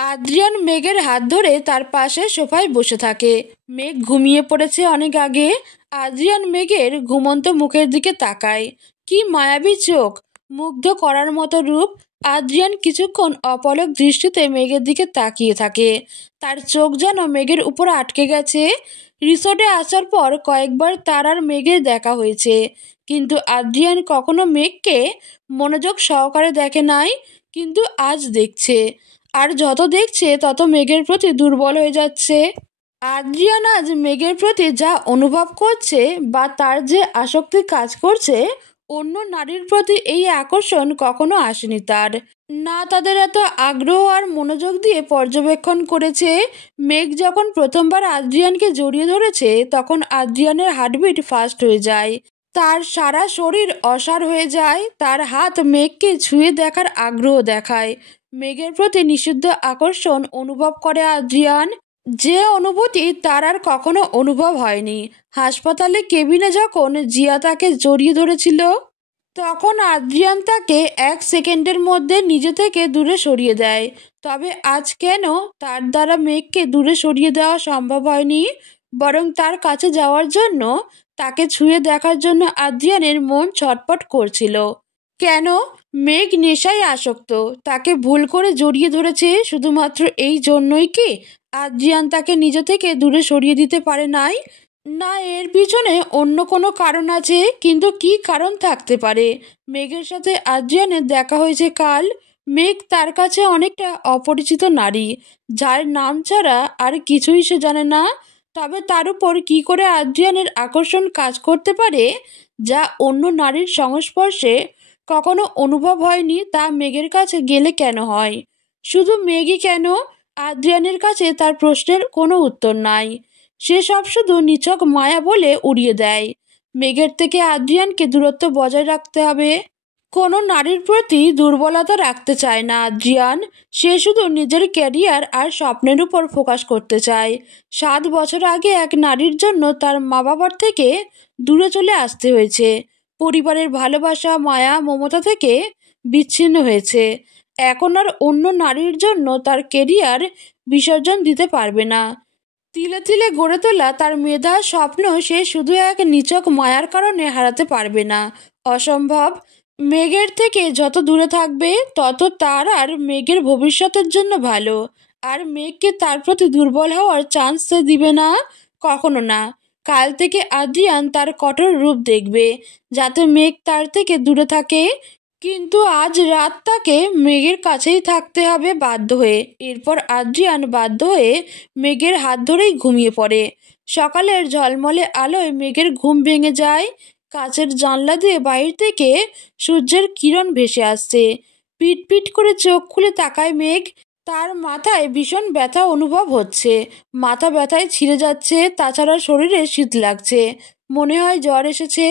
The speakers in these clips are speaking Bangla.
আদ্রিয়ান মেঘের হাত ধরে তার পাশে সোফায় বসে থাকে। মেঘ ঘুমিয়ে পড়েছে অনেক আগে। আদ্রিয়ান মেঘের ঘুমন্ত মুখের দিকে তাকায়। কি মায়াবী চোখ, মুগ্ধ করার মতো রূপ। আদ্রিয়ান কিছুক্ষণ অপলক দৃষ্টিতে মেঘের দিকে তাকিয়ে থাকে। তার চোখ যেন মেঘের উপর আটকে গেছে। রিসোর্টে আসার পর কয়েকবার তার আর মেঘের দেখা হয়েছে, কিন্তু আদ্রিয়ান কখনো মেঘকে মনোযোগ সহকারে দেখে নাই। কিন্তু আজ দেখছে, আর যত দেখছে তত মেঘের প্রতি দুর্বল হয়ে যাচ্ছে। আদ্রিয়ান আজ মেঘের প্রতি যা অনুভব করছে বা তার যে আসক্তি কাজ করছে, অন্য নারীর প্রতি এই আকর্ষণ কখনো আসেনি তার। না তাদের এত আগ্রহ আর মনোযোগ দিয়ে পর্যবেক্ষণ করেছে। মেঘ যখন প্রথমবার আদ্রিয়ানকে জড়িয়ে ধরেছে, তখন আদ্রিয়ানের হার্টবিট ফাস্ট হয়ে যায়। তার সারা শরীর অসাড় হয়ে যায়। তার হাত মেঘকে ছুঁয়ে দেখার আগ্রহ দেখায়। মেঘের প্রতি নিষিদ্ধ আকর্ষণ অনুভব করে আদ্রিয়ান, যে অনুভূতি তার আর কখনো অনুভব হয়নি। হাসপাতালে কেবিনে যখন জিয়া তাকে জড়িয়ে ধরেছিল, তখন আদ্রিয়ান তাকে 1 সেকেন্ডের মধ্যে নিজে থেকে দূরে সরিয়ে দেয়। তবে আজ কেন তার দ্বারা মেঘকে দূরে সরিয়ে দেওয়া সম্ভব হয়নি, বরং তার কাছে যাওয়ার জন্য, তাকে ছুঁয়ে দেখার জন্য আদ্রিয়ানের মন ছটফট করছিল। কেন? মেঘ নেশায় আসক্ত, তাকে ভুল করে জড়িয়ে ধরেছে শুধুমাত্র এই জন্যই কি আদ্রিয়ান তাকে নিজে থেকে দূরে সরিয়ে দিতে পারে নাই? না, এর পিছনে অন্য কোনো কারণ আছে। কিন্তু কি কারণ থাকতে পারে? মেঘের সাথে আদ্রিয়ানের দেখা হয়েছে কাল। মেঘ তার কাছে অনেকটা অপরিচিত নারী, যার নাম ছাড়া আর কিছুই সে জানে না। তবে তার উপর কি করে আদ্রিয়ানের আকর্ষণ কাজ করতে পারে, যা অন্য নারীর সংস্পর্শে কখনো অনুভব হয়নি, তা মেঘের কাছে গেলে কেন হয়? শুধু মেঘই কেন, আদ্রিয়ানের কাছে তার প্রশ্নের কোনো উত্তর নাই। সে সব শুধু নিছক মায়া বলে উড়িয়ে দেয়। মেঘের থেকে আদ্রিয়ানকে দূরত্ব বজায় রাখতে হবে। কোনো নারীর প্রতি দুর্বলতা রাখতে চায় না আদ্রিয়ান। সে শুধু নিজের ক্যারিয়ার আর স্বপ্নের উপর ফোকাস করতে চায়। 7 বছর আগে এক নারীর জন্য তার মা বাবার থেকে দূরে চলে আসতে হয়েছে। পরিবারের ভালোবাসা, মায়া, মমতা থেকে বিচ্ছিন্ন হয়েছে। এখন আর অন্য নারীর জন্য তার ক্যারিয়ার বিসর্জন দিতে পারবে না। তিলে তিলে গড়ে তোলা তার মেধা, স্বপ্ন সে শুধু এক নিছক মায়ার কারণে হারাতে পারবে না। অসম্ভব। মেঘের থেকে যত দূরে থাকবে, তত তার আর মেঘের ভবিষ্যতের জন্য ভালো। আর মেঘকে তার প্রতি দুর্বল হওয়ার চান্স সে দিবে না, কখনো না। কাল থেকে আদ্রিয়ান তার কঠোর রূপ দেখবে, যাতে মেঘ তার থেকে দূরে থাকে। কিন্তু আজ রাত তাকে মেঘের কাছেই থাকতে হবে বাধ্য হয়ে। এরপর আদ্রিয়ান বাধ্য হয়ে মেঘের হাত ধরেই ঘুমিয়ে পড়ে। সকালের ঝলমলে আলোয় মেঘের ঘুম ভেঙে যায়। কাচের জানলা দিয়ে বাইরে থেকে সূর্যের কিরণ ভেসে আসছে। পিট পিট করে চোখ খুলে তাকায় মেঘ। তার মাথায় ভীষণ ব্যথা অনুভব হচ্ছে। মাথা ব্যথায় ছিঁড়ে যাচ্ছে, তাছাড়া শরীরে শীত লাগছে। মনে হয় জ্বর এসেছে,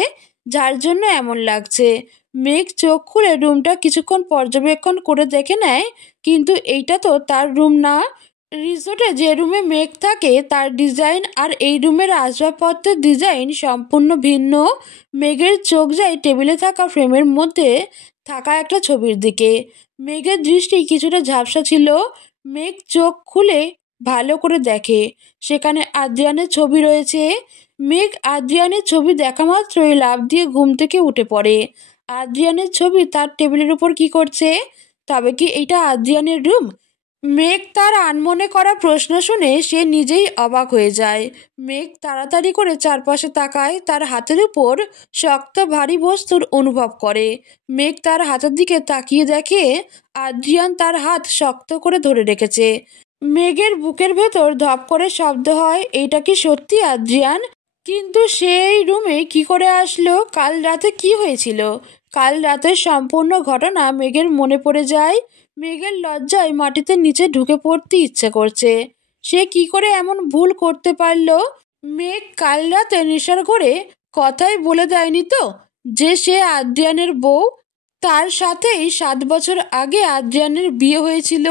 যার জন্য এমন লাগছে। মেঘ চোখ খুলে রুমটা কিছুক্ষণ পর্যবেক্ষণ করে দেখে নেয়, কিন্তু এইটা তো তার রুম না। রিসোর্টে যে রুমে মেঘ থাকে তার ডিজাইন আর এই রুমের আসবাবপত্রের ডিজাইন সম্পূর্ণ ভিন্ন। মেঘের চোখ যায় টেবিলে থাকা ফ্রেমের মধ্যে থাকা একটা ছবির দিকে। মেঘের দৃষ্টি কিছুটা ঝাপসা ছিল। মেঘ চোখ খুলে ভালো করে দেখে, সেখানে আদ্রিয়ানের ছবি রয়েছে। মেঘ আদ্রিয়ানের ছবি দেখা মাত্রই লাফ দিয়ে ঘুম থেকে উঠে পড়ে। আদ্রিয়ানের ছবি তার টেবিলের উপর কি করছে? তবে কি এটা আদ্রিয়ানের রুম? মেঘ তার আনমনে করা প্রশ্ন শুনে সে নিজেই অবাক হয়ে যায়। মেঘ তাড়াতাড়ি করে চারপাশে তাকায়। তার হাতের উপর শক্ত ভারী বস্তুর অনুভব করে। মেঘ তার হাতের দিকে তাকিয়ে দেখে আদ্রিয়ান তার হাত শক্ত করে ধরে রেখেছে। মেঘের বুকের ভেতর ধপ করে শব্দ হয়, এইটা কি সত্যি আদ্রিয়ান? কিন্তু সে এই রুমে কি করে আসলো? কাল রাতে কি হয়েছিল? কাল রাতের সম্পূর্ণ ঘটনা মেঘের মনে পড়ে যায়। মেঘের লজ্জায় মাটিতে নিচে ঢুকে পড়তে ইচ্ছে করছে। সে কি করে এমন ভুল করতে পারল? মেঘ কাল রাতে নেশার ঘরে কথাই বলে দেয়নি তো যে সে আদ্রিয়ানের বউ? তার সাথেই 7 বছর আগে আদ্রিয়ানের বিয়ে হয়েছিল।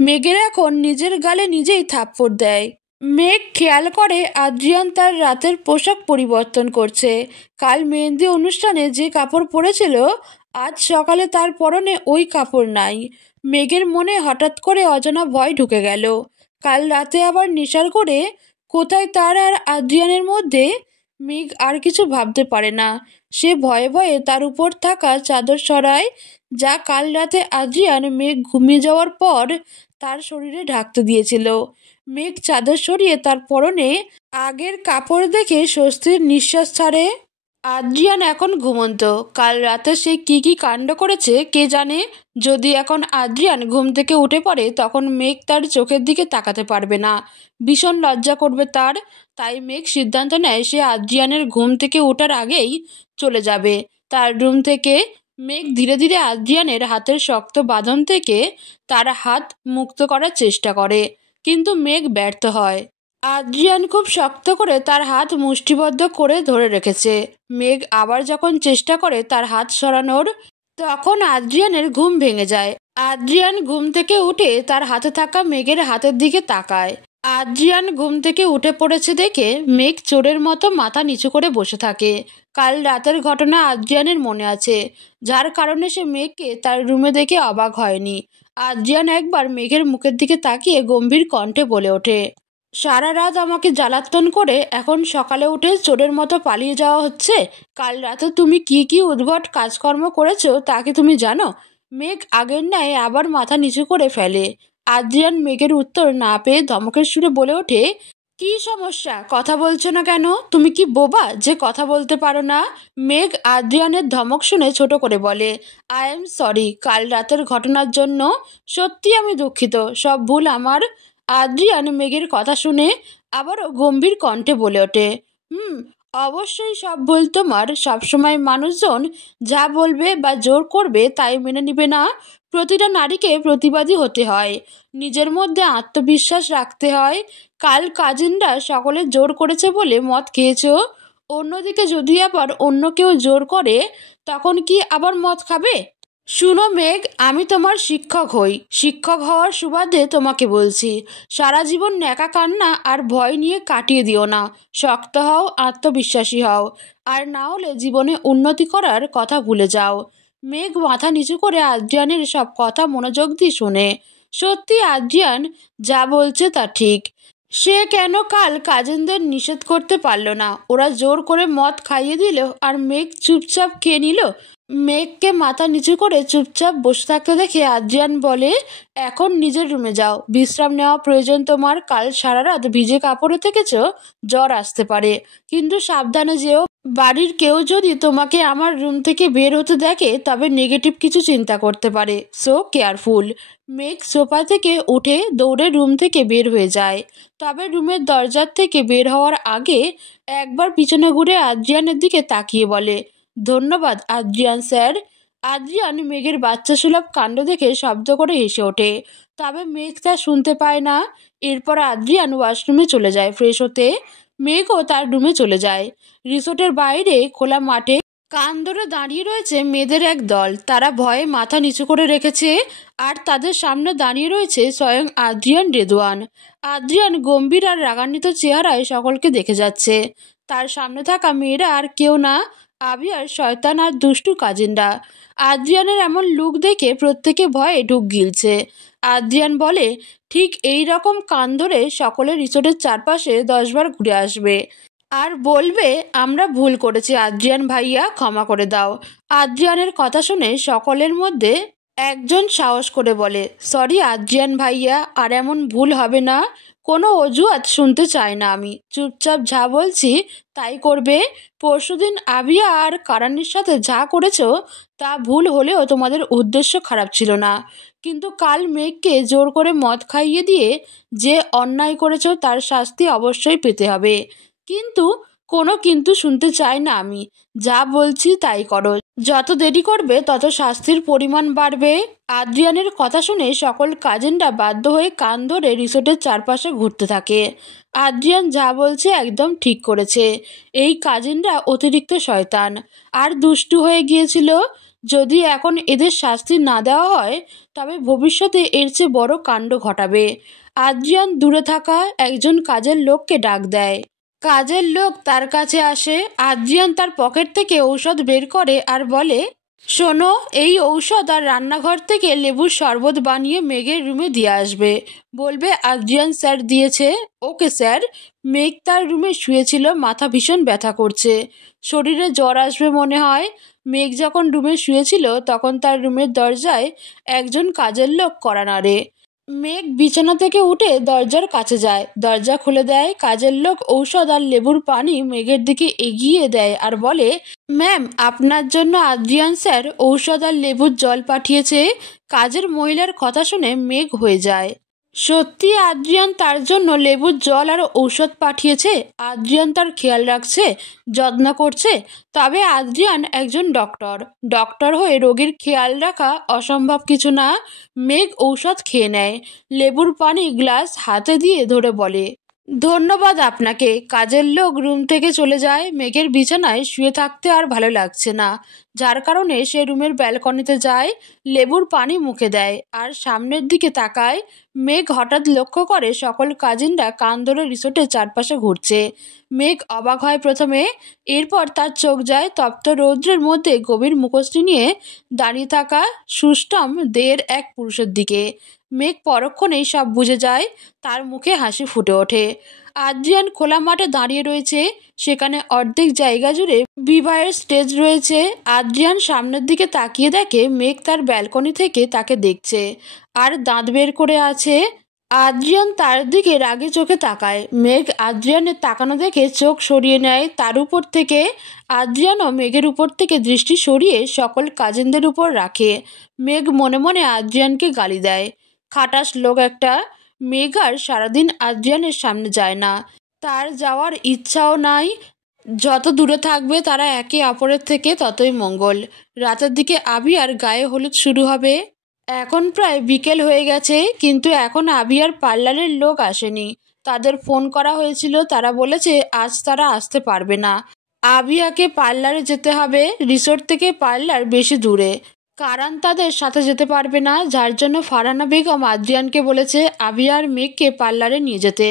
মেঘের এখন নিজের গালে নিজেই থাপ্পড় দেয়। মেঘ খেয়াল করে আদ্রিয়ান তার রাতের পোশাক পরিবর্তন করছে। কাল মেহেন্দি অনুষ্ঠানে যে কাপড় পরেছিল, আজ সকালে তার পরনে ওই কাপড় নাই। মেঘের মনে হঠাৎ করে অজানা ভয় ঢুকে গেল। কাল রাতে আবার নেশার করে কোথায় তার আর আদ্রিয়ানের মধ্যে। মেঘ আর কিছু ভাবতে পারে না। সে ভয়ে ভয়ে তার উপর থাকা চাদর সরায়, যা কাল রাতে আদ্রিয়ান মেঘ ঘুমিয়ে যাওয়ার পর তার শরীরে ঢাকতে দিয়েছিল। মেঘ চাদর সরিয়ে তার পরনে আগের কাপড় দেখে স্বস্তির নিঃশ্বাস ছাড়ে। আদ্রিয়ান এখন ঘুমন্ত। কাল রাতে সে কি কাণ্ড করেছে কে জানে। যদি এখন আদ্রিয়ান ঘুম থেকে উঠে পড়ে তখন মেঘ তার চোখের দিকে তাকাতে পারবে না, ভীষণ লজ্জা করবে তার। তাই মেঘ সিদ্ধান্ত নেয় সে আদ্রিয়ানের ঘুম থেকে ওঠার আগেই চলে যাবে তার রুম থেকে। মেঘ ধীরে ধীরে আদ্রিয়ানের হাতের শক্ত বাঁধন থেকে তার হাত মুক্ত করার চেষ্টা করে, কিন্তু মেঘ ব্যর্থ হয়। আদ্রিয়ান খুব শক্ত করে তার হাত মুষ্টিবদ্ধ করে ধরে রেখেছে। মেঘ আবার যখন চেষ্টা করে তার হাত সরানোর, তখন আদ্রিয়ানের ঘুম ভেঙে যায়। আদ্রিয়ান ঘুম থেকে উঠে তার হাতে থাকা মেঘের হাতের দিকে তাকায়। আদ্রিয়ান ঘুম থেকে উঠে পড়েছে দেখে মেঘ চোরের মতো মাথা নিচু করে বসে থাকে। কাল রাতের ঘটনা আদ্রিয়ানের মনে আছে, যার কারণে সে মেঘকে তার রুমে দেখে অবাক হয়নি। আদ্রিয়ান একবার মেঘের মুখের দিকে তাকিয়ে গম্ভীর কণ্ঠে বলে ওঠে, সারা রাত আমাকে জ্বালাতন করে এখন সকালে উঠে চোরের মতো পালিয়ে যাওয়া হচ্ছে। কাল রাতে তুমি কি উদ্ভট কাজকর্ম করেছো তা কি তুমি জানো? মেঘ আগের ন্যায় আবার মাথা নিচু করে ফেলে। আদ্রিয়ান মেঘের উত্তর না পেয়ে ধমকের সুরে বলে ওঠে, কি সমস্যা, কথা বলছো না কেন? তুমি কি বোবা যে কথা বলতে পারো না? মেঘ আদ্রিয়ানের ধমক শুনে ছোট করে বলে, আই এম সরি, কাল রাতের ঘটনার জন্য সত্যি আমি দুঃখিত, সব ভুল আমার। আদ্রিয়ান মেঘের কথা শুনে আবারও গম্ভীর কণ্ঠে বলে ওঠে, অবশ্যই সব ভুল তোমার। সবসময় মানুষজন যা বলবে বা জোর করবে তাই মেনে নিবে না। প্রতিটা নারীকে প্রতিবাদী হতে হয়, নিজের মধ্যে আত্মবিশ্বাস রাখতে হয়। কাল কাজিনরা সকলে জোর করেছে বলে মদ খেয়েছো, অন্যদিকে যদি আবার অন্য কেউ জোর করে তখন কি আবার মদ খাবে? শুনো মেঘ, আমি তোমার শিক্ষক হই, শিক্ষক হওয়ার সুবাদে তোমাকে বলছি, সারা জীবন ন্যাকা কান্না আর ভয় নিয়ে কাটিয়ে দিও না। শক্ত হও, আত্মবিশ্বাসী হও, আর না হলে জীবনে উন্নতি করার কথা ভুলে যাও। মেঘ মাথা নিচু করে আদ্রিয়ানের সব কথা মনোযোগ দিয়ে শোনে। সত্যি আদ্রিয়ান যা বলছে তা ঠিক। সে কেন কাল কাজিনদের নিষেধ করতে পারল না? ওরা জোর করে মদ খাইয়ে দিল আর মেঘ চুপচাপ খেয়ে নিল। মেঘকে মাথা নিচু করে চুপচাপ বসে থাকতে দেখে আদ্রিয়ান বলে, এখন নিজের রুমে যাও, বিশ্রাম নেওয়া প্রয়োজন তোমার। কাল সারা রাত ভিজে কাপড়ে থেকেছ, জ্বর আসতে পারে, কিন্তু সাবধানে যেও। বাড়ির কেউ যদি তোমাকে আমার রুম থেকে বের হতে দেখে তবে নেগেটিভ কিছু চিন্তা করতে পারে, সো কেয়ারফুল। মেঘ সোফা থেকে উঠে দৌড়ে রুম থেকে বের হয়ে যায়, তবে রুমের দরজার থেকে বের হওয়ার আগে একবার পিছনে ঘুরে আদ্রিয়ানের দিকে তাকিয়ে বলে, ধন্যবাদ আদ্রিয়ান স্যার। আদ্রিয়ান মেঘের বাচ্চা সুলভ কাণ্ড দেখে শব্দ করে হেসে ওঠে, তবে মেঘ তা শুনতে পায় না। এরপর আদ্রিয়ান ওয়াশরুমে চলে যায় ফ্রেশ হতে। মেঘও তার রুমে চলে যায়। রিসোর্টের বাইরে খোলা মাঠে কান ধরে দাঁড়িয়ে রয়েছে মেয়েদের এক দল। তারা ভয়ে মাথা নিচু করে রেখেছে, আর তাদের সামনে দাঁড়িয়ে রয়েছে স্বয়ং আদ্রিয়ান রেদওয়ান। আদ্রিয়ান গম্ভীর আর রাগান্বিত চেহারায় সকলকে দেখে যাচ্ছে। তার সামনে থাকা মেয়েরা আর কেউ না, আবিয়ার শয়তান আর দুষ্টু কাজিনরা। আদ্রিয়ানের এমন লুক দেখে প্রত্যেকে ভয়ে ঢুক গিলছে। আদ্রিয়ান বলে, ঠিক এই রকম কান ধরে সকলে রিসোর্টের চারপাশে 10 বার ঘুরে আসবে আর বলবে আমরা ভুল করেছি, আদ্রিয়ান ভাইয়া ক্ষমা করে দাও। আদ্রিয়ানের কথা শুনে সকলের মধ্যে একজন সাহস করে বলে, সরি আদ্রিয়ান ভাইয়া, আর এমন ভুল হবে না। কোনো অজুহাত শুনতে চাই না আমি, চুপচাপ যা বলছি তাই করবে। পরশুদিন আবিয়া আর কারানির সাথে যা করেছো তা ভুল হলেও তোমাদের উদ্দেশ্য খারাপ ছিল না, কিন্তু কাল মেঘকে জোর করে মদ খাইয়ে দিয়ে যে অন্যায় করেছো তার শাস্তি অবশ্যই পেতে হবে। কিন্তু কোনো কিন্তু শুনতে চাই না আমি, যা বলছি তাই করো। যত দেরি করবে তত শাস্তির পরিমাণ বাড়বে। আদ্রিয়ানের কথা শুনে সকল কাজিনরা বাধ্য হয়ে কান ধরে রিসোর্টের চারপাশে ঘুরতে থাকে। আদ্রিয়ান যা বলছে একদম ঠিক করেছে। এই কাজিনরা অতিরিক্ত শয়তান আর দুষ্টু হয়ে গিয়েছিল। যদি এখন এদের শাস্তি না দেওয়া হয় তবে ভবিষ্যতে এর চেয়ে বড় কাণ্ড ঘটাবে। আদ্রিয়ান দূরে থাকা একজন কাজের লোককে ডাক দেয়। কাজের লোক তার কাছে আসে। আদ্রিয়ান তার পকেট থেকে ঔষধ বের করে আর বলে, শোনো, এই ঔষধ আর রান্নাঘর থেকে লেবুর শরবত বানিয়ে মেঘের রুমে দিয়ে আসবে। বলবে আদ্রিয়ান স্যার দিয়েছে। Okay sir. মেঘ তার রুমে শুয়েছিল, মাথা ভীষণ ব্যথা করছে, শরীরে জ্বর আসবে মনে হয়। মেঘ যখন রুমে শুয়েছিল তখন তার রুমের দরজায় একজন কাজের লোক কড়া নাড়ে। মেঘ বিছানা থেকে উঠে দরজার কাছে যায়, দরজা খুলে দেয়। কাজের লোক ঔষধ আর লেবুর পানি মেঘের দিকে এগিয়ে দেয় আর বলে, ম্যাম, আপনার জন্য আদ্রিয়ান স্যার ঔষধ আর লেবুর জল পাঠিয়েছে। কাজের মহিলার কথা শুনে মেঘ হয়ে যায়। সত্যি আদ্রিয়ান তার জন্য লেবুর জল আর ঔষধ পাঠিয়েছে? আদ্রিয়ান তার খেয়াল রাখছে, যত্ন করছে? তবে আদ্রিয়ান একজন ডক্টর। ডক্টর হয়ে রোগীর খেয়াল রাখা অসম্ভব কিছু না। মেঘ ঔষধ খেয়ে নেয়, লেবুর পানি গ্লাস হাতে দিয়ে ধরে বলে, ধন্যবাদ আপনাকে। কাজের লোক রুম থেকে চলে যায়। মেঘের বিছানায় শুয়ে থাকতে আর ভালো লাগছে না, যার কারণে সে রুমের ব্যালকনিতে যায়, লেবুর পানি মুখে দেয় আর সামনের দিকে তাকায়। মেঘ হঠাৎ লক্ষ্য করে সকল কাজিনরা কান ধরে রিসোর্টের চারপাশে ঘুরছে। মেঘ অবাক হয় প্রথমে, এরপর তার চোখ যায় তপ্ত রৌদ্রের মধ্যে গভীর মুখোশটি নিয়ে দাঁড়িয়ে থাকা সুষ্টম দেহের এক পুরুষের দিকে। মেঘ পরক্ষণেই সব বুঝে যায়, তার মুখে হাসি ফুটে ওঠে। আদ্রিয়ান খোলা মাঠে দাঁড়িয়ে রয়েছে, সেখানে অর্ধেক জায়গা জুড়ে বিবাহের স্টেজ রয়েছে। আদ্রিয়ান সামনের দিকে তাকিয়ে দেখে মেঘ তার ব্যালকনি থেকে তাকে দেখছে আর দাঁত বের করে আছে। আদ্রিয়ান তার দিকে রাগে চোখে তাকায়। মেঘ আদ্রিয়ানের তাকানো দেখে চোখ সরিয়ে নেয় তার উপর থেকে। আদ্রিয়ানও মেঘের উপর থেকে দৃষ্টি সরিয়ে সকল কাজিনদের উপর রাখে। মেঘ মনে মনে আদ্রিয়ানকে গালি দেয়, খাটাস লোক একটা। মেঘ আর সারাদিন আদ্রিয়ানের সামনে যায় না, তার যাওয়ার ইচ্ছাও নাই। যত দূরে থাকবে তারা একে অপরের থেকে ততই মঙ্গল। রাতের দিকে আবি আর গায়ে হলুদ শুরু হবে। এখন প্রায় বিকেল হয়ে গেছে, কিন্তু এখন আবি আর পার্লারের লোক আসেনি। তাদের ফোন করা হয়েছিল, তারা বলেছে আজ তারা আসতে পারবে না। আবিয়াকে পার্লারে যেতে হবে, রিসোর্ট থেকে পার্লার বেশি দূরে। কারণ তাদের সাথে যেতে পারবে না, যার জন্য ফারহানা বেগম আদ্রিয়ানকে বলেছে আবিয়া আর মেঘকে পার্লারে নিয়ে যেতে।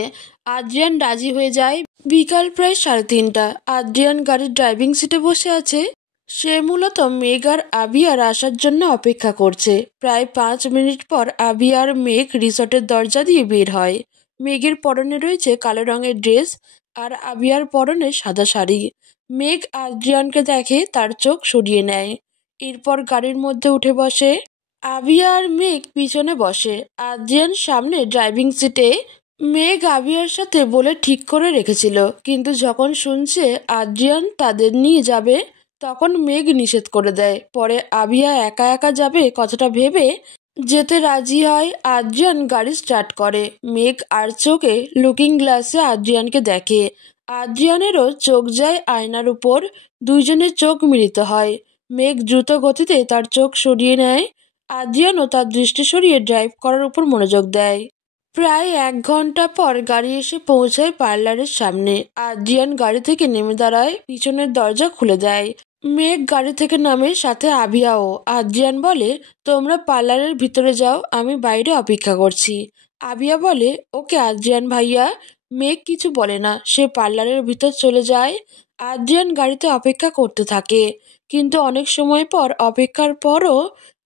আদ্রিয়ান রাজি হয়ে যায়। বিকাল প্রায় 3:30। আদ্রিয়ান গাড়ির ড্রাইভিং সিটে বসে আছে। সে মূলত মেঘ আর আবিয়ার আসার জন্য অপেক্ষা করছে। প্রায় 5 মিনিট পর আবিয়া আর মেঘ রিসোর্টের দরজা দিয়ে বের হয়। মেঘের পরনে রয়েছে কালো রঙের ড্রেস আর আবিয়ার পরনে সাদা শাড়ি। মেঘ আদ্রিয়ানকে দেখে, তার চোখ সরিয়ে নেয়, এরপর গাড়ির মধ্যে উঠে বসে। আবিয়া আর মেঘ পিছনে বসে, আদ্রিয়ান সামনে ড্রাইভিং সিটে। মেঘ আবিয়ার সাথে বলে ঠিক করে রেখেছিল, কিন্তু যখন শুনছে আদ্রিয়ান তাদের নিয়ে যাবে তখন মেঘ নিষেধ করে দেয়। পরে আবিয়া একা একা যাবে কথাটা ভেবে যেতে রাজি হয়। আদ্রিয়ান গাড়ি স্টার্ট করে। মেঘ আর চোখে লুকিং গ্লাসে আদ্রিয়ানকে দেখে। আদ্রিয়ানেরও চোখ যায় আয়নার উপর, দুইজনের চোখ মিলিত হয়। মেঘ দ্রুত গতিতে তার চোখ সরিয়ে নেয়। আদ্রিয়ানও তার দৃষ্টি সরিয়ে ড্রাইভ করার উপর মনোযোগ দেয়। প্রায় 1 ঘন্টা পর গাড়ি এসে পৌঁছায় পার্লারের সামনে। আদ্রিয়ান গাড়ি থেকে নেমে দাঁড়ায়, পিছনের দরজা খুলে দেয়। মেঘ গাড়ি থেকে নামে, সাথে আবিয়াও। আদ্রিয়ান বলে, তোমরা পার্লারের ভিতরে যাও, আমি বাইরে অপেক্ষা করছি। আবিয়া বলে, ওকে আদ্রিয়ান ভাইয়া। মেঘ কিছু বলে না, সে পার্লারের ভিতর চলে যায়। আদ্রিয়ান গাড়িতে অপেক্ষা করতে থাকে, কিন্তু অনেক সময় পর অপেক্ষার পরও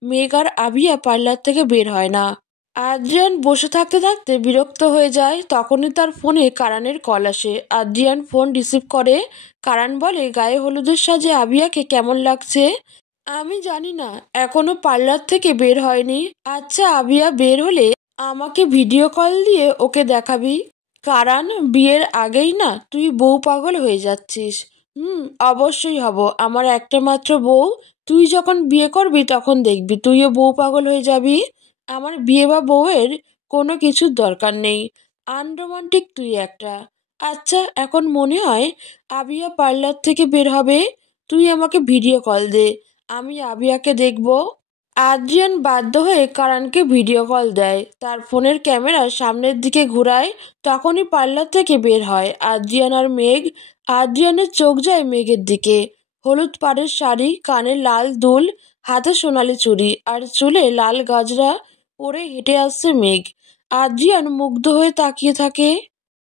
মেঘ আর আবিয়া পার্লার থেকে বের হয় না। আদ্রিয়ান বসে থাকতে থাকতে বিরক্ত হয়ে যায়। তখনই তার ফোনে কারানের কল আসে। আদ্রিয়ান ফোন রিসিভ করে। কারান বলে, গায়ে হলুদের সাজে আবিয়াকে কেমন লাগছে? আমি জানি না, এখনো পার্লার থেকে বের হয়নি। আচ্ছা, আবিয়া বের হলে আমাকে ভিডিও কল দিয়ে ওকে দেখাবি। কারান, বিয়ের আগেই না তুই বউ পাগল হয়ে যাচ্ছিস। অবশ্যই হব, আমার একটা মাত্র বউ। তুই যখন বিয়ে করবি তখন দেখবি তুইও বউ পাগল হয়ে যাবি। আমার বিয়ে বা বউয়ের কোনো কিছুর দরকার নেই, আনরোমান্টিক তুই একটা। আচ্ছা, এখন মনে হয় আবিয়া পার্লার থেকে বের হবে, তুই আমাকে ভিডিও কল দে, আমি আবিয়াকে দেখব। আদ্রিয়ান বাধ্য হয়ে কারানকে ভিডিও কল দেয়, তার ফোনের ক্যামেরা সামনের দিকে ঘুরায়। তখনই পার্লার থেকে বের হয় আদ্রিয়ান আর মেঘ। আদ্রিয়ানের চোখ যায় মেঘের দিকে। হলুদ পাড়ের শাড়ি, কানে লাল দুল, হাতে সোনালি চুড়ি আর চুলে লাল গাজরা পরে হেঁটে আসছে মেঘ। আদ্রিয়ান মুগ্ধ হয়ে তাকিয়ে থাকে।